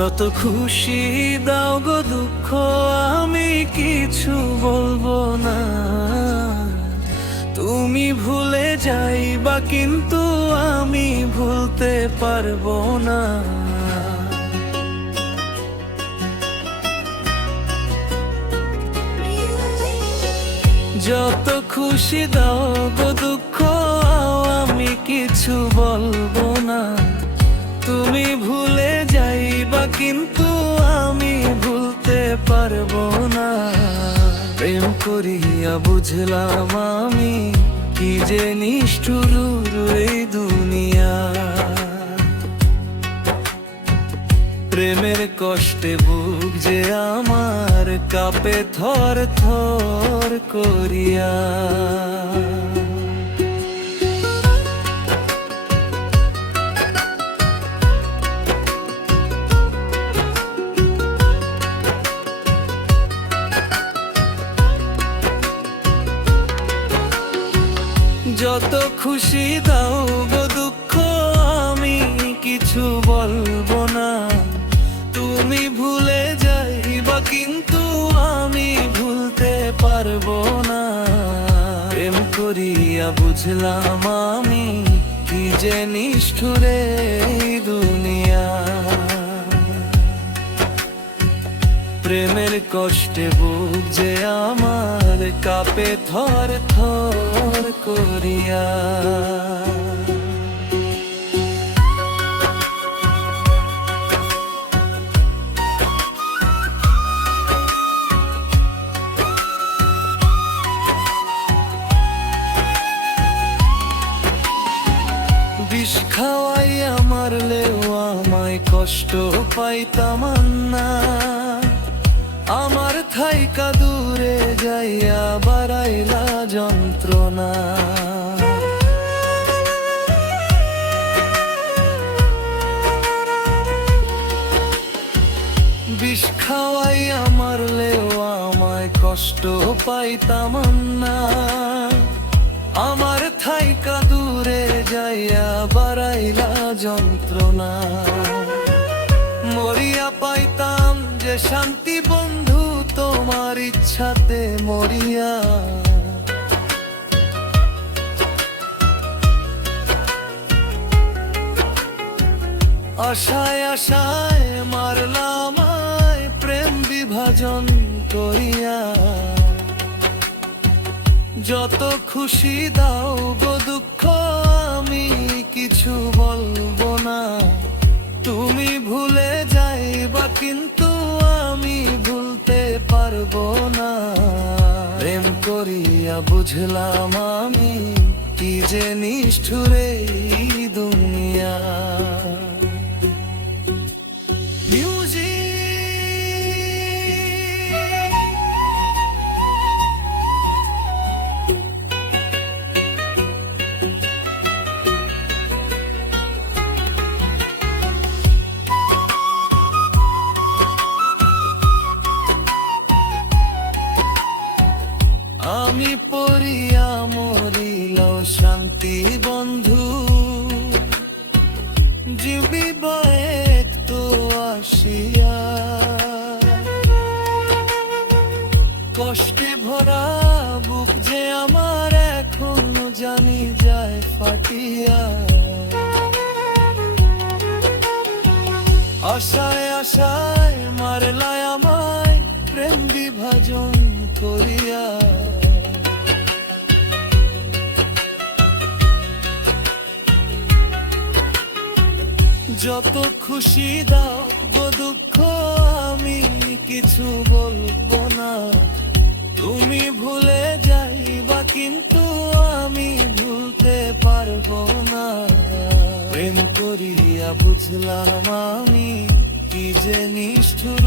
যত খুশি দাও গো দুঃখ আমি কিছু বলবো না। তুমি ভুলে যাইবা কিন্তু আমি ভুলতে পারবো না। যত খুশি দাও গো দুঃখ আমি কিছু বলবো না। তুমি ভুলে যাইবা কিন্তু আমি ভুলতে পারবো না। প্রেম করিয়া বুঝলাম আমি কি যে নিষ্ঠুর এই দুনিয়া। প্রেমের কষ্টে বুক যে আমার কাঁপে থর থর করিয়া। যত খুশি দাও গো দুঃখ আমি কিছু বলবো না। তুমি ভুলে যাইবা কিন্তু আমি ভুলতে পারবো না। প্রেম করিয়া বুঝলাম আমি কি যে নিষ্ঠুর এই দুনিয়া। প্রেমের কষ্টে বুক যে আমার কাঁপে থর থর করিয়া। বিষ খাওয়াইয়া মারলেও আমায় কষ্ট পাইতাম না। আমার থাইকা দূরে যাইয়া বাড়াইলা যন্ত্রণা। বিষ খাওয়াইয়া মারলেও আমায় কষ্ট পাইতাম না। আমার থাইকা দূরে যাইয়া বাড়াইলা যন্ত্রণা। মরিয়া পাইতাম যে শান্তি বন্ধু তোমার ইচ্ছাতে মরিয়া। আশায় আশায় মারলাম প্রেম বিভাজন করিয়া। যত খুশি দাও গো দুঃখ আমি কিছু বলবো না। তুমি ভুলে যাইবা কিন্তু আমি ভুলতে পারবো না। প্রেম করিয়া বুঝলাম আমি কি যে নিষ্ঠুর এই দুনিয়া। আমি পড়িয়া মরিল শান্তি বন্ধু জীবিব একটু আসিয়া। কষ্টে ভরা বুক যে আমার এখন জানি যায় ফাটিয়া। আশায় আশায় মারলায় আমায় প্রেম বিভাজন করিয়া। যত খুশি দাও গো দুঃখ আমি কিছু বলবো না। তুমি ভুলে যাইবা কিন্তু আমি ভুলতে পারবো না। প্রেম করিয়া বুঝলাম আমি কি যে নিষ্ঠুর।